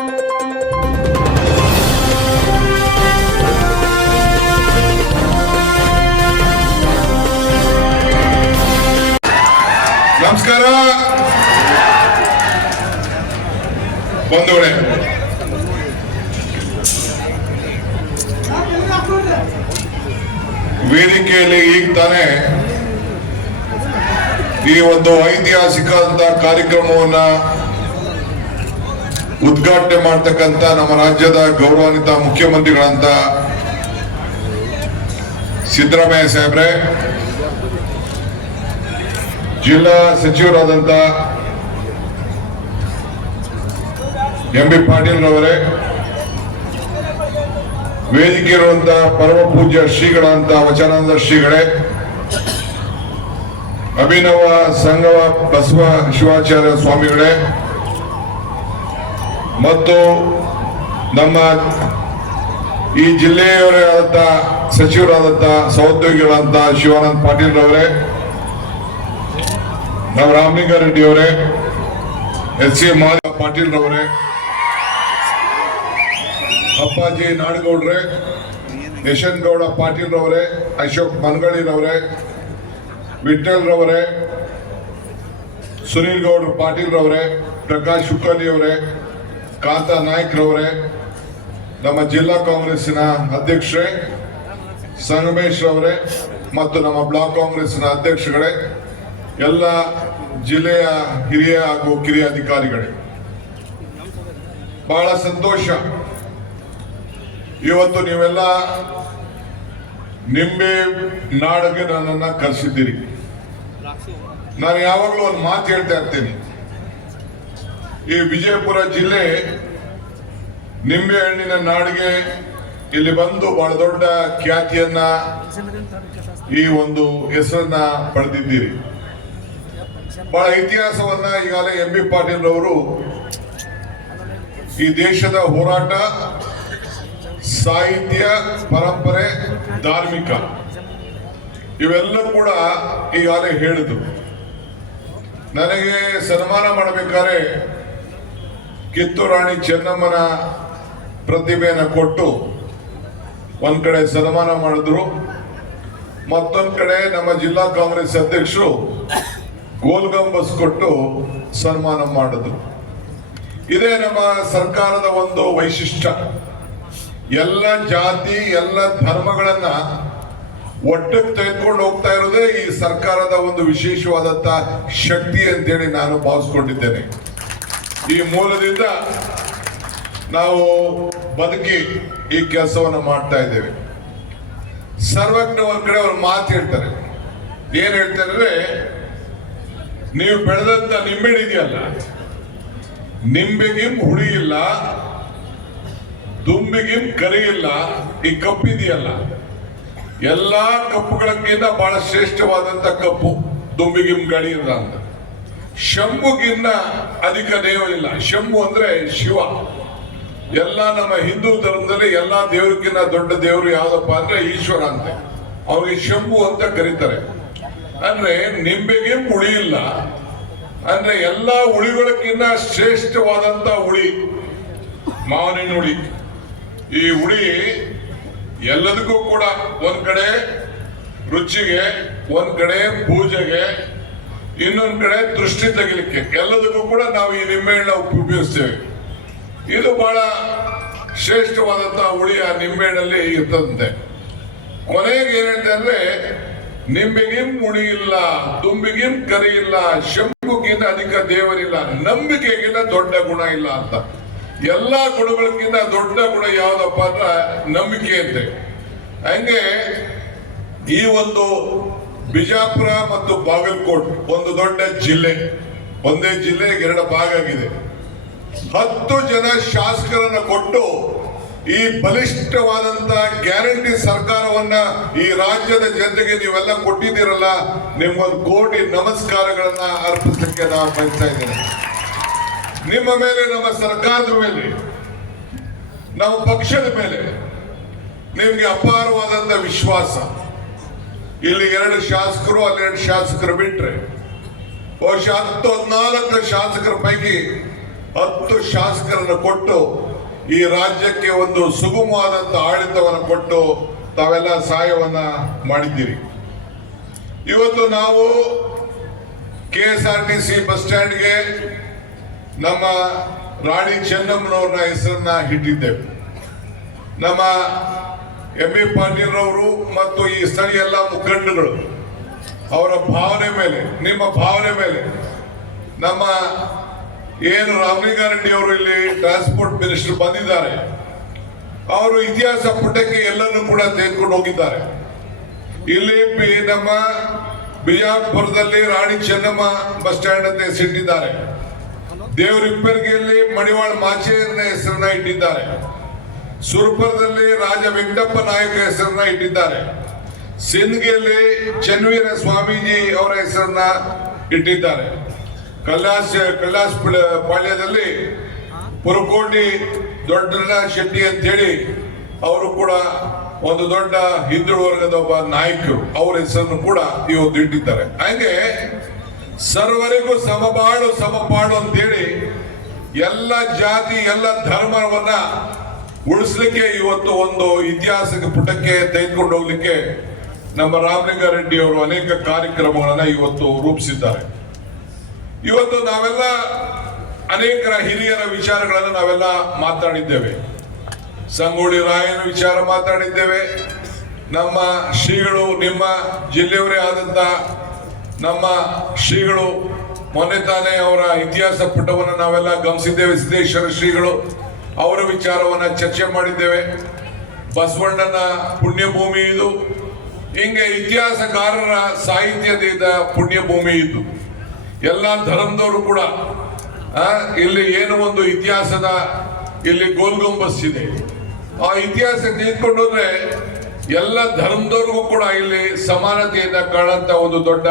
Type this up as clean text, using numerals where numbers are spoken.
ನಮಸ್ಕಾರ ಬಂಧುಗಳೇ, ವೇದಿಕೆಯಲ್ಲಿ ಈಗ ತಾನೇ ಈ ಒಂದು ಐತಿಹಾಸಿಕ ಕಾರ್ಯಕ್ರಮವನ್ನ ಉದ್ಘಾಟನೆ ಮಾಡ್ತಕ್ಕಂಥ ನಮ್ಮ ರಾಜ್ಯದ ಗೌರವಾನ್ವಿತ ಮುಖ್ಯಮಂತ್ರಿಗಳಂತ ಸಿದ್ದರಾಮಯ್ಯ ಸಾಹೇಬ್ರೆ, ಜಿಲ್ಲಾ ಸಚಿವರಾದಂತ ಎಂ.ಬಿ. ಪಾಟೀಲ್ ರವರೇ, ವೇದಿಕೆ ಇರುವಂತಹ ಪರಮ ಪೂಜ್ಯ ಶ್ರೀಗಳಂತ ವಚನಾನಂದ ಶ್ರೀಗಳೇ, ಅಭಿನವ ಸಂಗಮ ಬಸವ ಶಿವಾಚಾರ್ಯ ಸ್ವಾಮಿಗಳೇ ಮತ್ತು ನಮ್ಮ ಈ ಜಿಲ್ಲೆಯವರೇ ಆದಂತ ಸಚಿವರಾದಂತ ಸಹೋದ್ಯೋಗಿಗಳಂತ ಶಿವಾನಂದ ಪಾಟೀಲ್ ರವರೇ, ನಮ್ಮ ರಾಮಲಿಂಗಾರೆಡ್ಡಿ ಅವರೇ, ಎಸ್.ಸಿ. ಪಾಟೀಲ್ ರವರೇ, ಅಪ್ಪಾಜಿ ನಾಡಗೌಡ್ರೆ, ಯಶವಂತ ಗೌಡ ಪಾಟೀಲ್ ರವರೇ, ಅಶೋಕ್ ಮನಗಳಿ ರವರೇ, ವಿಠಲ್ ರವರೇ, ಸುನೀಲ್ ಗೌಡ್ರು ಪಾಟೀಲ್ ರವರೇ, ಪ್ರಕಾಶ್ ಶುಕ್ಲಿ ಅವರೇ, ಕಾಂತಾ ನಾಯ್ಕ್ ರವರೇ, ನಮ್ಮ ಜಿಲ್ಲಾ ಕಾಂಗ್ರೆಸ್ಸಿನ ಅಧ್ಯಕ್ಷರೇ ಸಂಗಮೇಶ್ ರವರೇ ಮತ್ತು ನಮ್ಮ ಬ್ಲಾಕ್ ಕಾಂಗ್ರೆಸ್ನ ಅಧ್ಯಕ್ಷಗಳೇ, ಎಲ್ಲ ಜಿಲ್ಲೆಯ ಹಿರಿಯ ಹಾಗೂ ಕಿರಿಯ ಅಧಿಕಾರಿಗಳೇ, ಬಹಳ ಸಂತೋಷ. ಇವತ್ತು ನೀವೆಲ್ಲ ನಿಂಬೆ ನಾಡಿಗೆ ನನ್ನನ್ನ ಕರೆಸಿದ್ದೀರಿ. ನಾನು ಯಾವಾಗಲೂ ಒಂದು ಮಾತು ಹೇಳ್ತಾ ಇರ್ತೀನಿ, ಈ ವಿಜಯಪುರ ಜಿಲ್ಲೆ ನಿಂಬೆ ಹಣ್ಣಿನ ನಾಡಿಗೆ ಇಲ್ಲಿ ಬಂದು ಬಹಳ ದೊಡ್ಡ ಖ್ಯಾತಿಯನ್ನ, ಈ ಒಂದು ಹೆಸರನ್ನ ಪಡೆದಿದ್ದೀರಿ. ಬಹಳ ಇತಿಹಾಸವನ್ನ ಈಗಾಗಲೇ ಎಂ.ಬಿ. ಪಾಟೀಲ್ ಅವರು ಈ ದೇಶದ ಹೋರಾಟ, ಸಾಹಿತ್ಯ, ಪರಂಪರೆ, ಧಾರ್ಮಿಕ ಇವೆಲ್ಲ ಕೂಡ ಈಗಾಗಲೇ ಹೇಳಿದ್ರು. ನನಗೆ ಸನ್ಮಾನ ಮಾಡಬೇಕಾದ್ರೆ ಕಿತ್ತೂರು ರಾಣಿ ಚೆನ್ನಮ್ಮನ ಪ್ರತಿಭೆಯನ್ನು ಕೊಟ್ಟು ಒಂದ್ ಕಡೆ ಸನ್ಮಾನ ಮಾಡಿದ್ರು, ಮತ್ತೊಂದ್ ಕಡೆ ನಮ್ಮ ಜಿಲ್ಲಾ ಕಾಂಗ್ರೆಸ್ ಅಧ್ಯಕ್ಷರು ಗೋಲ್ಗಂಬಸ್ ಕೊಟ್ಟು ಸನ್ಮಾನ ಮಾಡಿದ್ರು. ಇದೇ ನಮ್ಮ ಸರ್ಕಾರದ ಒಂದು ವೈಶಿಷ್ಟ್ಯ. ಎಲ್ಲ ಜಾತಿ, ಎಲ್ಲ ಧರ್ಮಗಳನ್ನ ಒಟ್ಟಿಗೆ ತೆಗೆದುಕೊಂಡು ಹೋಗ್ತಾ ಇರೋದೇ ಈ ಸರ್ಕಾರದ ಒಂದು ವಿಶೇಷವಾದಂತ ಶಕ್ತಿ ಅಂತೇಳಿ ನಾನು ಭಾವಿಸ್ಕೊಂಡಿದ್ದೇನೆ. ಈ ಮೂಲದಿಂದ ನಾವು ಬದುಕಿ ಈ ಕೆಲಸವನ್ನು ಮಾಡ್ತಾ ಇದ್ದೇವೆ. ಸರ್ವಜ್ಞ ಒಂದ್ ಕಡೆ ಅವ್ರು ಮಾತು ಹೇಳ್ತಾರೆ. ಏನ್ ಹೇಳ್ತಾರೆ? ನೀವು ಬೆಳೆದಂತ ನಿಂಬೆ ಇದೆಯಲ್ಲ, ನಿಂಬೆಗಿಂ ಹುಳಿ ಇಲ್ಲ, ದುಂಬಿಗಿಂ ಕರಿ ಇಲ್ಲ, ಈ ಕಪ್ಪಿದೆಯಲ್ಲ, ಎಲ್ಲಾ ಕಪ್ಪುಗಳಕ್ಕಿಂತ ಬಹಳ ಶ್ರೇಷ್ಠವಾದಂತ ಕಪ್ಪು ದುಂಬಿಗಿಂ ಗಡಿ ಇಲ್ಲ ಅಂತ. ಶಂಭುಗಿನ್ನ ಅಧಿಕ ದೇವ ಇಲ್ಲ. ಶಂಭು ಅಂದ್ರೆ ಶಿವ. ಎಲ್ಲ ನಮ್ಮ ಹಿಂದೂ ಧರ್ಮದಲ್ಲಿ ಎಲ್ಲಾ ದೇವರಿಗಿನ್ನ ದೊಡ್ಡ ದೇವರು ಯಾವ್ದಪ್ಪ ಅಂದ್ರೆ ಈಶ್ವರ ಅಂತೆ. ಅವ್ರಿಗೆ ಶಂಭು ಅಂತ ಕರೀತಾರೆ. ಅಂದ್ರೆ ನಿಂಬೆಗೆ ಹುಳಿ ಇಲ್ಲ ಅಂದ್ರೆ ಎಲ್ಲಾ ಹುಳಿಗಳಕ್ಕಿಂತ ಶ್ರೇಷ್ಠವಾದಂತ ಹುಳಿ ಮಾವಿನ ಹುಳಿ. ಈ ಹುಳಿ ಎಲ್ಲದಕ್ಕೂ ಕೂಡ ಒಂದ್ ಕಡೆ ರುಚಿಗೆ, ಒಂದ್ ಕಡೆ ಪೂಜೆಗೆ, ಇನ್ನೊಂದ್ ಕಡೆ ದೃಷ್ಟಿ ತೆಗಿಲಿಕ್ಕೆ, ಎಲ್ಲದಕ್ಕೂ ಕೂಡ ನಾವು ಈ ನಿಂಬೆಹಣ್ಣ ಉಪಯೋಗಿಸ್ತೇವೆ. ಇದು ಬಹಳ ಶ್ರೇಷ್ಠವಾದಂತಹ ಹುಳಿ ಆ ನಿಂಬೆಹಣ್ಣಲ್ಲಿ ಇರ್ತದಂತೆ. ಕೊನೆಗೆ ಏನ್ ಹೇಳ್ತಾ ಅಂದ್ರೆ, ನಿಂಬೆಗಿಂ ಹುಳಿ ಇಲ್ಲ, ದುಂಬಿಗಿಂ ಕರಿ ಇಲ್ಲ, ಶಂಭುಗಿಂತ ಅಧಿಕ ದೇವರಿಲ್ಲ, ನಂಬಿಕೆಗಿಂತ ದೊಡ್ಡ ಗುಣ ಇಲ್ಲ ಅಂತ. ಎಲ್ಲಾ ಗುಣಗಳಕ್ಕಿಂತ ದೊಡ್ಡ ಗುಣ ಯಾವ್ದಪ್ಪ ಅಂದ್ರೆ ನಂಬಿಕೆ ಅಂತೆ. ಹಂಗೆ ಈ ಒಂದು ಬಿಜಾಪುರ ಮತ್ತು ಬಾಗಲಕೋಟ್ ಒಂದು ದೊಡ್ಡ ಜಿಲ್ಲೆ, ಒಂದೇ ಜಿಲ್ಲೆ ಎರಡು ಭಾಗ ಆಗಿದೆ. 10 ಜನ ಶಾಸಕರನ್ನ ಕೊಟ್ಟು ಈ ಬಲಿಷ್ಠವಾದಂತ ಗ್ಯಾರಂಟಿ ಸರ್ಕಾರವನ್ನ ಈ ರಾಜ್ಯದ ಜನತೆಗೆ ನೀವೆಲ್ಲ ಕೊಟ್ಟಿದ್ದೀರಲ್ಲ, ನಿಮ್ಗೊಂದು ಕೋಟಿ ನಮಸ್ಕಾರಗಳನ್ನ ಅರ್ಪಿಸಲಿಕ್ಕೆ ನಾವು ಬಯಸ್ತಾ ಇದ್ದೇನೆ. ನಿಮ್ಮ ಮೇಲೆ, ನಮ್ಮ ಸರ್ಕಾರದ ಮೇಲೆ, ನಮ್ಮ ಪಕ್ಷದ ಮೇಲೆ ನಿಮ್ಗೆ ಅಪಾರವಾದಂತ ವಿಶ್ವಾಸ. ಇಲ್ಲಿ 2 ಶಾಸಕರು, ಅಲ್ಲಿ 2 ಶಾಸಕರು ಬಿಟ್ರೆ ಬಹುಶಃ 10-14 ಶಾಸಕರ ಪೈಕಿ 10 ಶಾಸಕರನ್ನು ಕೊಟ್ಟು ಈ ರಾಜ್ಯಕ್ಕೆ ಒಂದು ಸುಗಮವಾದಂತ ಆಡಳಿತವನ್ನು ಕೊಟ್ಟು ತಾವೆಲ್ಲ ಸಹಾಯವನ್ನ ಮಾಡಿದ್ದೀರಿ. ಇವತ್ತು ನಾವು KSRTC ಬಸ್ ಸ್ಟ್ಯಾಂಡ್ಗೆ ನಮ್ಮ ರಾಣಿ ಚೆನ್ನಮ್ಮನವ್ರನ್ನ ಹೆಸರನ್ನ ಇಟ್ಟಿದ್ದೇವೆ. ನಮ್ಮ ME ಪಾಟೀಲ್ ಅವರು ಮತ್ತು ಈ ಸ್ಥಳೀಯ ಎಲ್ಲ ಮುಖಂಡಗಳು ಅವರ ಭಾವನೆ ಮೇಲೆ, ನಿಮ್ಮ ಭಾವನೆ ಮೇಲೆ, ನಮ್ಮ ಏನು ರಾಮಲಿಂಗಾರೆಡ್ಡಿ ಅವರು ಇಲ್ಲಿ ಟ್ರಾನ್ಸ್ಪೋರ್ಟ್ ಮಿನಿಸ್ಟರ್ ಬಂದಿದ್ದಾರೆ, ಅವರು ಇತಿಹಾಸ ಪುಟಕ್ಕೆ ಎಲ್ಲರೂ ಕೂಡ ತೆಗೆದುಕೊಂಡು ಹೋಗಿದ್ದಾರೆ. ಇಲ್ಲಿ ನಮ್ಮ ಬಿಜಾಪುರದಲ್ಲಿ ರಾಣಿ ಚೆನ್ನಮ್ಮ ಬಸ್ ಸ್ಟ್ಯಾಂಡ್ ಅಂತ ಹೆಸರಿಟ್ಟಿದ್ದಾರೆ. ದೇವರಿಪ್ಪರಿಗೆಯಲ್ಲಿ ಮಡಿವಾಳ ಮಾಚೇರನ ಹೆಸರನ್ನ ಇಟ್ಟಿದ್ದಾರೆ. ಸುರಪುರದಲ್ಲಿ ರಾಜ ವೆಂಕಟಪ್ಪ ನಾಯಕ ಹೆಸರನ್ನ ಇಟ್ಟಿದ್ದಾರೆ. ಸಿಂದಗಿಯಲ್ಲಿ ಚನ್ನವೀರ ಸ್ವಾಮೀಜಿ ಅವರ ಹೆಸರನ್ನ ಇಟ್ಟಿದ್ದಾರೆ. ಕೈಲಾಸ ಪಾಳ್ಯದಲ್ಲಿ ಪುರಕೋಟಿ ದೊಡ್ಡ ಶೆಟ್ಟಿ ಅಂತ ಹೇಳಿ ಅವರು ಕೂಡ ಒಂದು ದೊಡ್ಡ ಹಿಂದುಳಿದ ವರ್ಗದ ಒಬ್ಬ ನಾಯಕರು, ಅವರ ಹೆಸರನ್ನು ಕೂಡ ಇವತ್ತು ಇಟ್ಟಿದ್ದಾರೆ. ಹಾಗೆ ಸರ್ವರಿಗೂ ಸಮಪಾಡು ಅಂತೇಳಿ ಎಲ್ಲ ಜಾತಿ ಎಲ್ಲ ಧರ್ಮವನ್ನ ಉಳಿಸ್ಲಿಕ್ಕೆ ಇವತ್ತು ಒಂದು ಇತಿಹಾಸದ ಪುಟಕ್ಕೆ ತೆಗೆದುಕೊಂಡು ಹೋಗ್ಲಿಕ್ಕೆ ನಮ್ಮ ರಾಮಲಿಂಗಾರೆಡ್ಡಿ ಅವರು ಅನೇಕ ಕಾರ್ಯಕ್ರಮಗಳನ್ನ ಇವತ್ತು ರೂಪಿಸಿದ್ದಾರೆ. ಇವತ್ತು ನಾವೆಲ್ಲ ಅನೇಕರ ಹಿರಿಯರ ವಿಚಾರಗಳನ್ನು ನಾವೆಲ್ಲ ಮಾತಾಡಿದ್ದೇವೆ. ಸಂಗೊಳ್ಳಿ ರಾಯನ ವಿಚಾರ ಮಾತಾಡಿದ್ದೇವೆ. ನಮ್ಮ ಶ್ರೀಗಳು, ನಿಮ್ಮ ಜಿಲ್ಲೆಯವರೇ ಆದಂತ ನಮ್ಮ ಶ್ರೀಗಳು ಮೊನ್ನೆ ತಾನೇ ಅವರ ಇತಿಹಾಸ ಪುಟವನ್ನು ನಾವೆಲ್ಲ ಗಮನಿಸಿದ್ದೇವೆ. ಸಿದ್ದೇಶ್ವರ ಶ್ರೀಗಳು ಅವರ ವಿಚಾರವನ್ನ ಚರ್ಚೆ ಮಾಡಿದ್ದೇವೆ. ಬಸವಣ್ಣನ ಪುಣ್ಯಭೂಮಿ ಇದು. ಹಿಂಗೆ ಇತಿಹಾಸಕಾರರ ಸಾಹಿತ್ಯದ ಪುಣ್ಯಭೂಮಿ ಇದು. ಎಲ್ಲ ಧರ್ಮದವರು ಕೂಡ ಇಲ್ಲಿ ಏನು ಒಂದು ಇತಿಹಾಸದ ಇಲ್ಲಿ ಗೋಲ್ ಗುಂಬಸ್ ಇದೆ. ಆ ಇತಿಹಾಸ ತೆಗೆದುಕೊಂಡೋದ್ರೆ ಎಲ್ಲ ಧರ್ಮದವ್ರಿಗೂ ಕೂಡ ಇಲ್ಲಿ ಸಮಾನತೆಯಿಂದ ಕಾಣಂತ ಒಂದು ದೊಡ್ಡ